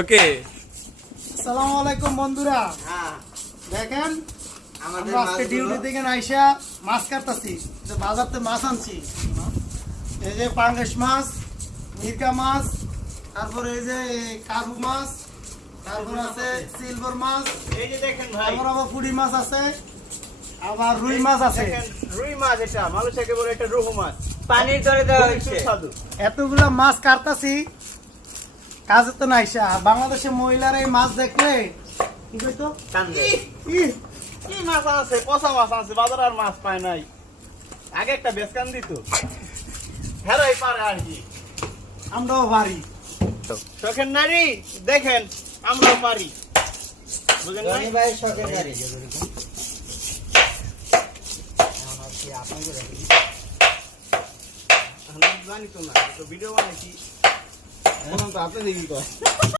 ওকে আসসালামু আলাইকুম বন্ধুরা। দেখেন আমরা আজকে ডিউটি থেকে আইসা মাছ কাটতাছি, বাজার থেকে মাছ আনছি। এই যে পাঙ্গাস মাছ, মিরকা মাছ, তারপরে এই যে কাবু মাছ, তারপর আছে সিলভার মাছ, এই যে দেখেন ভাই, তারপর আবার পুঁটি মাছ আছে, আবার রুই মাছ আছে। দেখেন রুই মাছ, এটা মানুষকে বলে এটা রুহু মাছ, পানির দরে দেওয়া খুবই হয়েছে। সুস্বাদু। এতগুলা মাছ কাটতাছি, কাজে তো নাইসা। আর বাংলাদেশের মহিলারা এই মাছ দেখলে কি কইতো, কান্দে। ইহ, কি মাছ আছে? পচা মাছ আছে, বাজারে আর মাছ পায় নাই। আগে একটা বেসকান দিত, হেরাই পারে আর কি। আমরাও ভারী। শখের নারী দেখেন, আমরাও পারি, বুঝেন নাই? রনি ভাই শখের গাড়ি। আমি জানি তো না, তো ভিডিও বানাইছি, এখন তো আপনি দেখি কয়